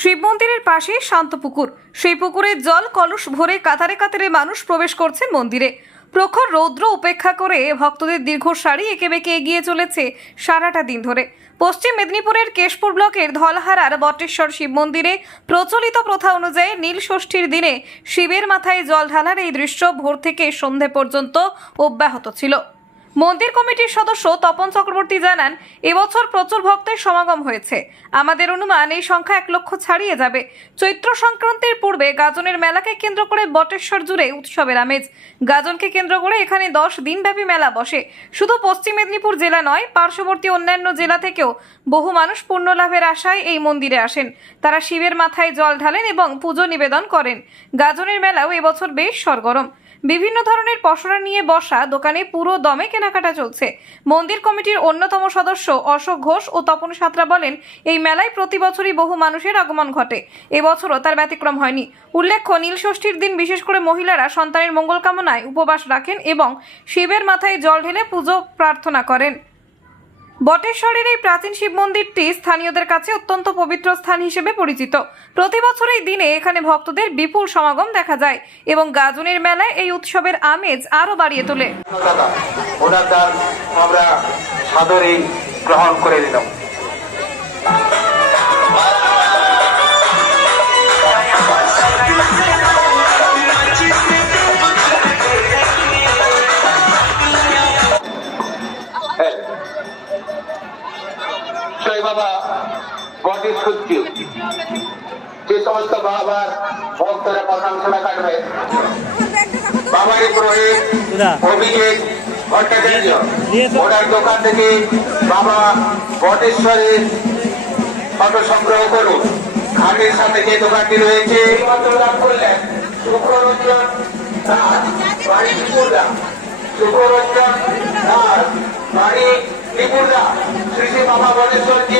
শিব মন্দিরের পাশে শান্ত পুকুর। সেই পুকুরের জল কলস ভরে কাতারে কাতারে মানুষ প্রবেশ করছেন মন্দিরে। প্রখর রৌদ্র উপেক্ষা করে ভক্তদের দীর্ঘ সারি এঁকে বেঁকে এগিয়ে চলেছে সারাটা দিন ধরে। পশ্চিম মেদিনীপুরের কেশপুর ব্লকের ধলহারার বটেশ্বর শিব মন্দিরে প্রচলিত প্রথা অনুযায়ী নীল ষষ্ঠীর দিনে শিবের মাথায় জল ঢালার এই দৃশ্য ভোর থেকে সন্ধে পর্যন্ত অব্যাহত ছিল। মন্দির কমিটির সদস্য তপন চক্রবর্তী জানান, এবছর প্রচুর ভক্তের সমাগম হয়েছে। আমাদের অনুমান, এই সংখ্যা এক লক্ষ ছাড়িয়ে যাবে। চৈত্র সংক্রান্তির পূর্বে গাজনের মেলাকে কেন্দ্র করে বটেশ্বর জুড়ে উৎসবের আমেজ। গাজনকে কেন্দ্র করে এখানে দশ দিনব্যাপী মেলা বসে। শুধু পশ্চিম মেদিনীপুর জেলা নয়, পার্শ্ববর্তী অন্যান্য জেলা থেকেও বহু মানুষ পুণ্য লাভের আশায় এই মন্দিরে আসেন। তারা শিবের মাথায় জল ঢালেন এবং পুজো নিবেদন করেন। গাজনের মেলাও এবছর বেশ সরগরম। বিভিন্ন ধরনের পসরা নিয়ে বসা দোকানে পুরো দমে কেনাকাটা চলছে। মন্দির কমিটির অন্যতম সদস্য অশোক ঘোষ ও তপন সাঁতরা বলেন, এই মেলায় প্রতি বছরই বহু মানুষের আগমন ঘটে। এবছরও তার ব্যতিক্রম হয়নি। উল্লেখ্য, নীল ষষ্ঠীর দিন বিশেষ করে মহিলারা সন্তানের মঙ্গল কামনায় উপবাস রাখেন এবং শিবের মাথায় জল ঢেলে পুজো প্রার্থনা করেন। বটেশ্বরের এই প্রাচীন শিব মন্দিরটি স্থানীয়দের কাছে অত্যন্ত পবিত্র স্থান হিসেবে পরিচিত। প্রতি বছর এই দিনে এখানে ভক্তদের বিপুল সমাগম দেখা যায় এবং গাজনের মেলায় এই উৎসবের আমেজ আরও বাড়িয়ে তোলে। আমরা সাদরে গ্রহণ করে নিলাম জয় বাবা বডি সত্যি যে সমস্ত বাবার ভক্তরা পদ্মাংশনা কাটবে বাবার পুরোহিত অভিষেক ভট্টাচার্য ওনার দোকান থেকে বাবা বটেশ্বরের ফটো সংগ্রহ করুন। ঘাটের সামনে যে দোকানটি রয়েছে লাভ করলেন দাস বাড়ি দাস বাবা বটেশ্বর জি